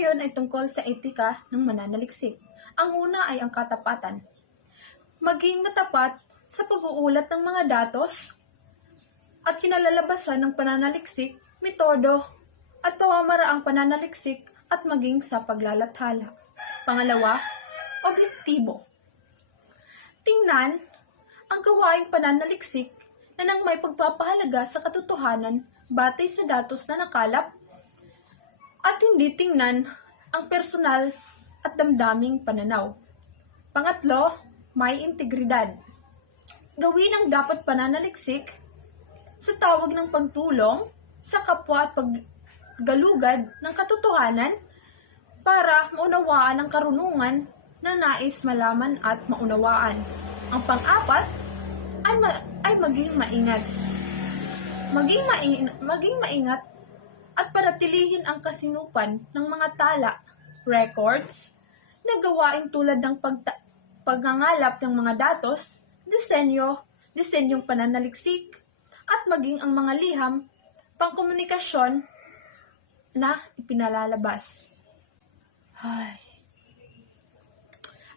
ngayon ay tungkol sa etika ng mananaliksik. Ang una ay ang katapatan. Maging matapat sa pag-uulat ng mga datos at kinalalabasan ng pananaliksik, metodo at pamamaraang pananaliksik at maging sa paglalathala. Pangalawa, objektibo. Tingnan ang gawaing pananaliksik na nang may pagpapahalaga sa katotohanan batay sa datos na nakalap at hindi tingnan ang personal at damdaming pananaw. Pangatlo, may integridad. Gawin ang dapat pananaliksik sa tawag ng pagtulong sa kapwa at paggalugad ng katotohanan para maunawaan ang karunungan na nais malaman at maunawaan. Ang pang-apat ay maging maingat. Maging maingat at panatilihin ang kasinupan ng mga tala, records, na gawain tulad ng pagngangalap ng mga datos, disenyong pananaliksik, at maging ang mga liham, pangkomunikasyon na ipinalalabas.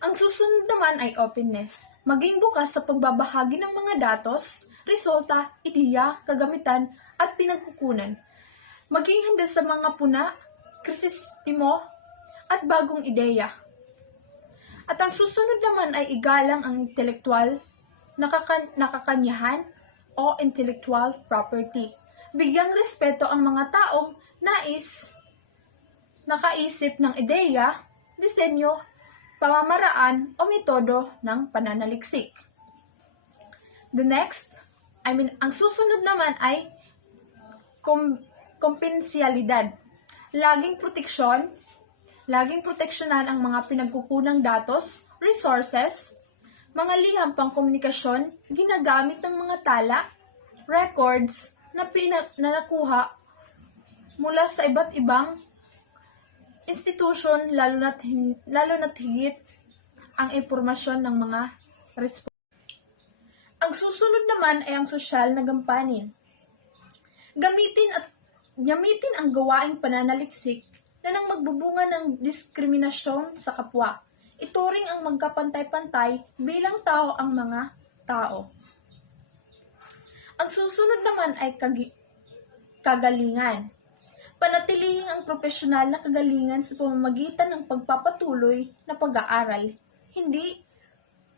Ang susunod naman ay openness. Maging bukas sa pagbabahagi ng mga datos, resulta, ideya, kagamitan, at pinagkukunan. Maging handa sa mga puna, krisistimo, at bagong ideya. At ang susunod naman ay igalang ang intelektual, nakakanyahan, o intellectual property. Bigyang respeto ang mga taong nakaisip ng ideya, disenyo, pamamaraan o metodo ng pananaliksik. Ang susunod naman ay kompensyalidad. Laging proteksyonan ang mga pinagkukunang datos, resources, mga liham pang komunikasyon, ginagamit ng mga tala, records na nakuha mula sa iba't ibang institusyon, lalo na't higit ang impormasyon ng mga respondent. Ang susunod naman ay ang sosyal na gampanin. Gamitin ang gawaing pananaliksik na nang magbubunga ng diskriminasyon sa kapwa. Ituring ang magkapantay-pantay bilang tao ang mga tao. Ang susunod naman ay kagalingan. Panatilihing ang propesyonal na kagalingan sa pamamagitan ng pagpapatuloy na pag-aaral. Hindi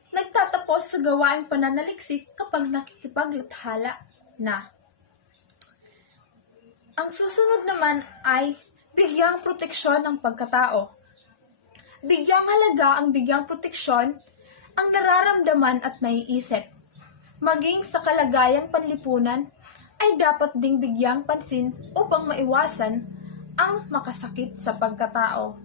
nagtatapos sa gawaing pananaliksik kapag nakikipaglathala na. Ang susunod naman ay bigyang proteksyon ng pagkatao. Bigyang halaga ang bigyang proteksyon ang nararamdaman at naiisip. Maging sa kalagayang panlipunan ay dapat ding bigyang pansin upang maiwasan ang makasakit sa pagkatao.